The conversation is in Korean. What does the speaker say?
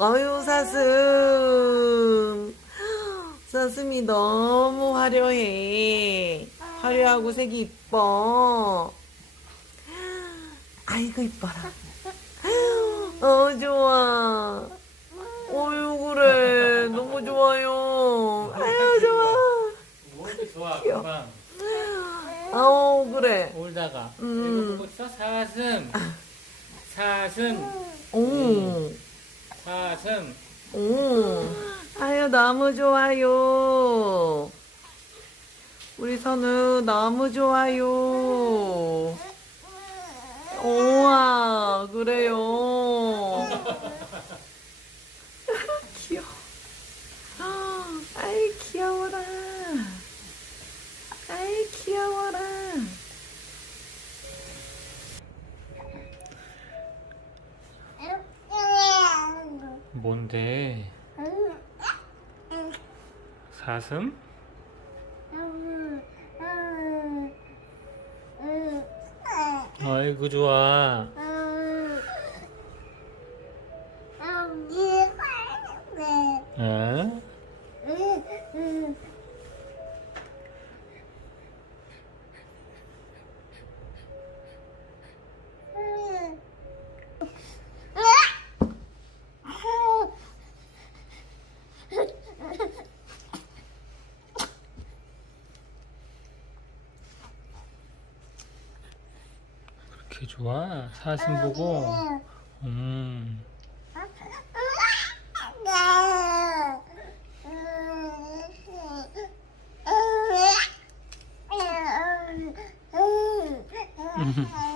아유, 사슴. 사슴이 너무 화려해. 화려하고 색이 이뻐. 아이고, 이뻐라. 어, 좋아. 어유, 그래. 너무 좋아요. 아유, 좋아. 좋아 귀여워. 금방 아우, 그래. 울다가 음. 있어 사슴 사슴 오, 사슴 오. 아유, 너무 좋아요. 우리 선우 너무 좋아요. 우와, 그래요. 귀여워. 아이, 귀여워라. 아이, 귀여워라. 뭔데? 사슴? 아이고 좋아 그렇게 좋아? 사슴 보고? 음